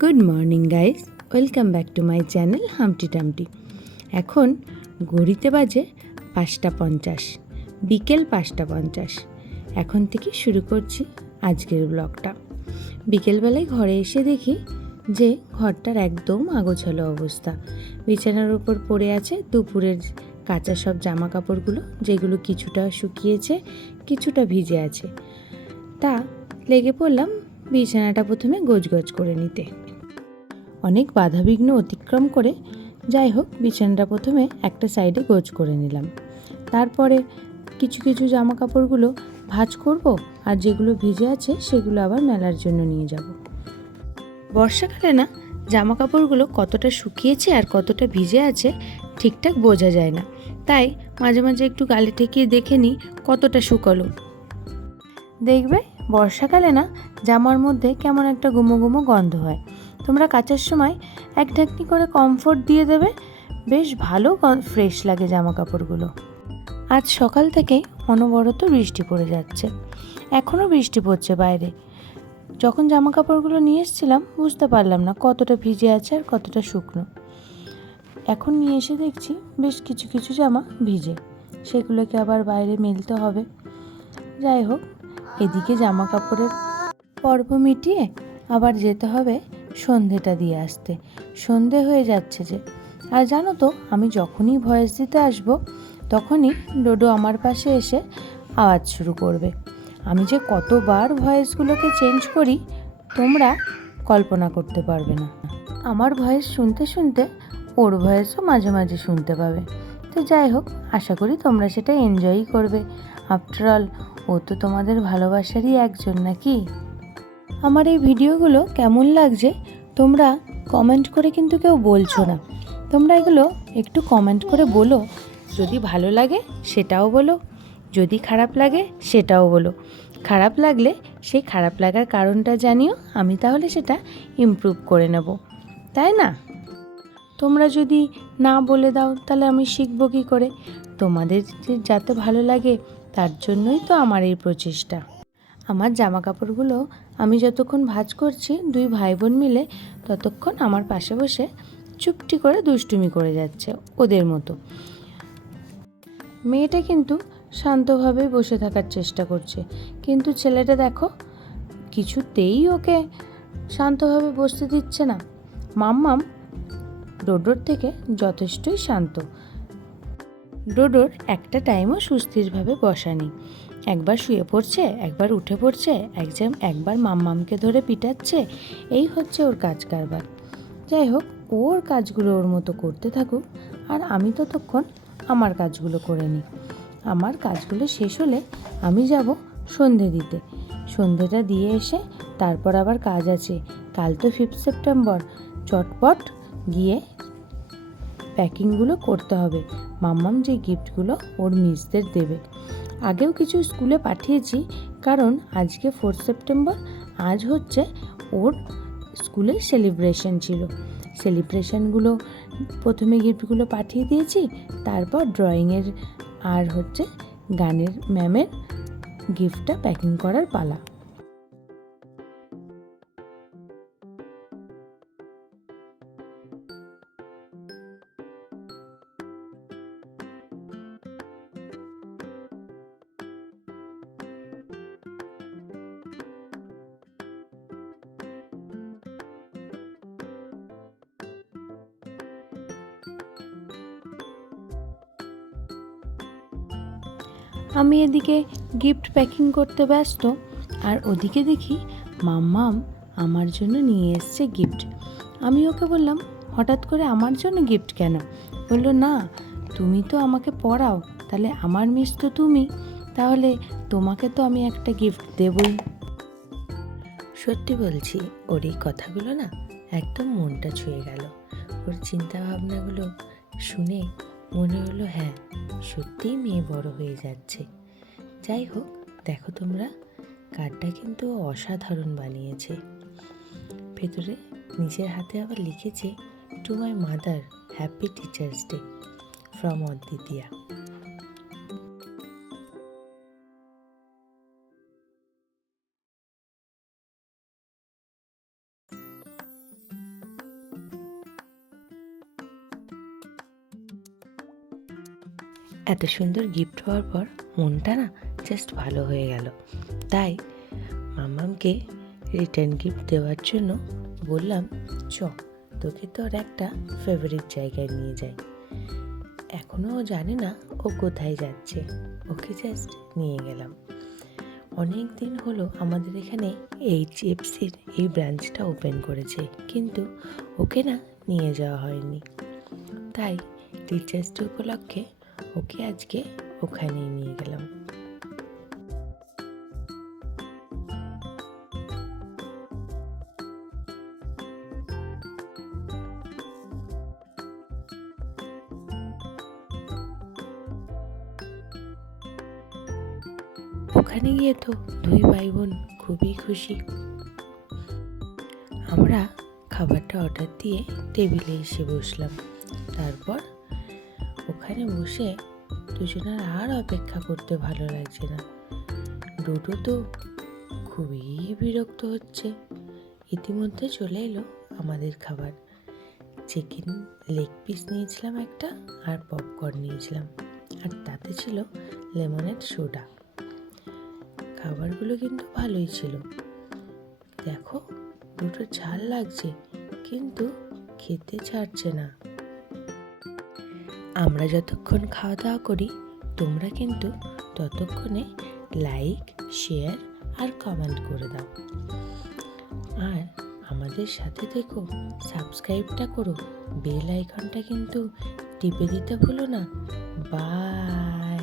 Good morning guys, welcome back to my channel Humpty Tumpty. এখন ঘড়িতে বাজে 5:50, বিকেল 5:50। এখন থেকে শুরু করছি আজকের ব্লগটা। বিকেলবেলায় ঘরে এসে দেখি যে ঘরটার একদম আগোছালো অবস্থা। বিছানার উপর পড়ে আছে দুপুরের কাঁচা সব জামা কাপড়গুলো, যেগুলো কিছুটা শুকিয়েছে কিছুটা ভিজে আছে। তা লেগে পড়লাম বিছানাটা প্রথমে গোছগাছ করে নিতে। অনেক বাধাবিঘ্ন অতিক্রম করে যাই হোক বিছানাটা প্রথমে একটা সাইডে গোছ করে নিলাম। তারপরে কিছু কিছু জামা কাপড়গুলো ভাঁজ করব, আর যেগুলো ভিজে আছে সেগুলো আবার মেলার জন্য নিয়ে যাব। বর্ষাকালে না জামা কাপড়গুলো কতটা শুকিয়েছে আর কতটা ভিজে আছে ঠিকঠাক বোঝা যায় না, তাই মাঝে মাঝে একটু গালে ঠেকিয়ে দেখে নিই কতটা শুকালো। দেখবে বর্ষাকালে না জামার মধ্যে কেমন একটা গুমো গুমো গন্ধ হয়। তোমরা কাচার সময় এক ঢাকনি করে কমফোর্ট দিয়ে দেবে, বেশ ভালো ফ্রেশ লাগে জামা কাপড়গুলো। আজ সকাল থেকেই অনবরত বৃষ্টি পড়ে যাচ্ছে, এখনও বৃষ্টি পড়ছে বাইরে। যখন জামা কাপড়গুলো নিয়ে এসেছিলাম বুঝতে পারলাম না কতটা ভিজে আছে আর কতটা শুকনো। এখন নিয়ে এসে দেখছি বেশ কিছু কিছু জামা ভিজে, সেগুলোকে আবার বাইরে মেলতে হবে। যাই হোক, এদিকে জামা কাপড়ের পর্ব মিটিয়ে আবার যেতে হবে সন্ধেটা দিয়ে আসতে। সন্ধে হয়ে যাচ্ছে যে। আর জানো তো, আমি যখনই ভয়েস দিতে আসবো তখনই ডোডো আমার পাশে এসে আওয়াজ শুরু করবে। আমি যে কতবার ভয়েসগুলোকে চেঞ্জ করি তোমরা কল্পনা করতে পারবে না। আমার ভয়েস শুনতে শুনতে ওর ভয়েসও মাঝে মাঝে শুনতে পাবে। তো যাই হোক, আশা করি তোমরা সেটা এনজয়ই করবে। আফটারঅল ও তো তোমাদের ভালোবাসারই একজন, নাকি? আমার এই ভিডিওগুলো কেমন লাগছে তোমরা কমেন্ট করে কিন্তু কেউ বলছো না। তোমরা এগুলো একটু কমেন্ট করে বলো। যদি ভালো লাগে সেটাও বলো, যদি খারাপ লাগে সেটাও বলো। খারাপ লাগলে সেই খারাপ লাগার কারণটা জানিও, আমি তাহলে সেটা ইমপ্রুভ করে নেব, তাই না? তোমরা যদি না বলে দাও তাহলে আমি শিখবো কী করে? তোমাদের যাতে ভালো লাগে তার জন্যই তো আমার এই প্রচেষ্টা। আমার জামা কাপড়গুলো আমি যতক্ষণ ভাঁজ করছি দুই ভাই বোন মিলে ততক্ষণ আমার পাশে বসে চুপটি করে দুষ্টুমি করে যাচ্ছে ওদের মতো। মেয়েটা কিন্তু শান্তভাবে বসে থাকার চেষ্টা করছে, কিন্তু ছেলেটা দেখো কিছুতেই ওকে শান্তভাবে বসতে দিচ্ছে না। মাম্মাম ডোডোর থেকে যথেষ্টই শান্ত। ডোডোর একটা টাইমও সুস্থিরভাবে বসা নেই। একবার শুয়ে পড়ছে, একবার উঠে পড়ছে, একবার মাম্মামকে ধরে পিটাচ্ছে। এই হচ্ছে ওর কাজ কারবার। যাই হোক, ওর কাজগুলো ওর মতো করতে থাকুক, আর আমি ততক্ষণ আমার কাজগুলো করে নিই। আমার কাজগুলো শেষ হলে আমি যাব সন্ধে দিতে। সন্ধেটা দিয়ে এসে তারপর আবার কাজ আছে। কাল তো 5 সেপ্টেম্বর, চটপট গিয়ে প্যাকিংগুলো করতে হবে। মাম্মাম যে গিফটগুলো ওর মিসদের দেবে। আগেও কিছু স্কুলে পাঠিয়েছি, কারণ আজকে 4 সেপ্টেম্বর, আজ হচ্ছে ওর স্কুলে সেলিব্রেশন ছিল। সেলিব্রেশনগুলো প্রথমে গিফটগুলো পাঠিয়ে দিয়েছি, তারপর ড্রয়িংয়ের আর হচ্ছে গানের ম্যামের গিফটটা প্যাকিং করার পালা। আমি এদিকে গিফট প্যাকিং করতে ব্যস্ত, আর ওদিকে দেখি মাম্মাম আমার জন্য নিয়ে এসছে গিফট। আমি ওকে বললাম, হঠাৎ করে আমার জন্য গিফট কেন? বললো, না তুমি তো আমাকে পড়াও, তাহলে আমার মিস তো তুমি, তাহলে তোমাকে তো আমি একটা গিফট দেবই। সত্যি বলছি, ওর এই কথাগুলো না একদম মনটা ছুঁয়ে গেল। ওর চিন্তা ভাবনাগুলো শুনে মনে হলো হ্যাঁ, সত্যিই মেয়ে বড় হয়ে যাচ্ছে। যাই হোক, দেখো তোমরা, কার্ডটা কিন্তু অসাধারণ বানিয়েছে। ভেতরে নিজের হাতে আবার লিখেছে, to my mother, happy teachers day from অদ্বিতীয়া। এত সুন্দর গিফট পাওয়ার পর মনটা না জাস্ট ভালো হয়ে গেল। তাই মাম্মামকে রিটার্ন গিফট দেওয়ার জন্য বললাম, তোকে তোর একটা ফেভারিট জায়গায় নিয়ে যাই। এখনও ও জানে না ও কোথায় যাচ্ছে, ওকে জাস্ট নিয়ে গেলাম। অনেক দিন হলো আমাদের এখানে HFCর এই ব্রাঞ্চটা ওপেন করেছে, কিন্তু ওকে না নিয়ে যাওয়া হয়নি। তাই টিচার্স ডে উপলক্ষে ওকে আজকে ওখানেই নিয়ে গেলাম। ওখানে গিয়ে তো দুই ভাই বোন খুবই খুশি। আমরা খাবারটা অর্ডার দিয়ে টেবিলে এসে বসলাম। তারপর ওখানে বসে দুজনের আর অপেক্ষা করতে ভালো লাগছে না। ডুডু তো খুবই বিরক্ত হচ্ছে। ইতিমধ্যে চলে এলো আমাদের খাবার। চিকেন লেগ পিস নিয়েছিলাম একটা, আর পপকর্ন নিয়েছিলাম, আর তাতে ছিল লেমনের সোডা। খাবারগুলো কিন্তু ভালোই ছিল। দেখো, দুটো ঝাল লাগছে, কিন্তু খেতে ছাড়ছে না। আমরা যতক্ষণ খাওয়া দাওয়া করি, তোমরা কিন্তু ততক্ষণে লাইক, শেয়ার আর কমেন্ট করে দাও। আর আমাদের সাথে দেখো, সাবস্ক্রাইবটা করো, বেল আইকনটা কিন্তু টিপে দিতে ভুলো না। বাই।